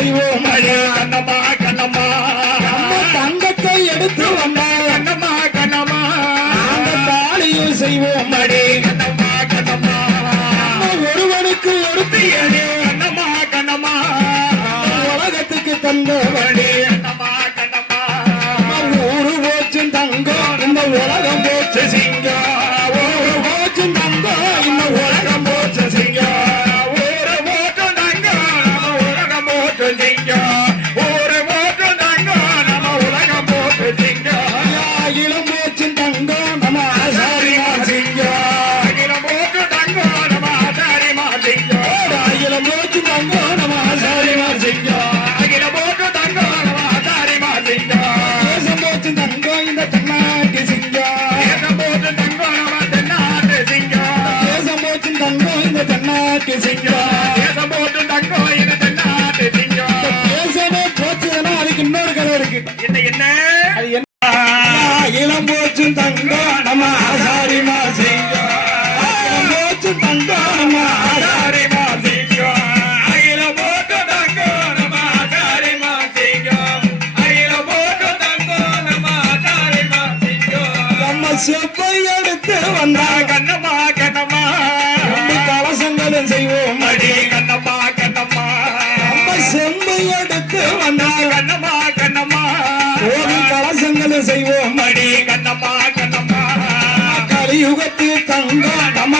செய்வோம் கண்ணம்மா. கண்ணம்மா தங்கத்தை எடுத்து வந்தா. கண்ணம்மா. கண்ணம்மா தாலியும் செய்வோம். அடே கண்ணம்மா கண்ணம்மா. ஒருவனுக்கு ஒருத்தி அடே. கண்ணம்மா கண்ணம்மா. உலகத்துக்கு தந்த அடே கண்ணம்மா. கண்ணமா ஊரு போச்சு தங்கம். இந்த உலகம் போச்சு. நம்ம உலகம் போட்டு திங்க. அகிலம் மேச்சின் தங்க நம்ம என்ன என்ன? இளம் போச்சு தங்கோடமா ஆசாரி மாசி போச்சு தங்கோடமா ஆசாரி மாசி செப்பை எடுத்து வந்தா கண்ணமா கண்ணமா கலசங்களும் செய்வோம். அடி கண்ணமா கண்ணமா செம்பை வந்தா கண்ணமா யுகத்தில் தங்கா நம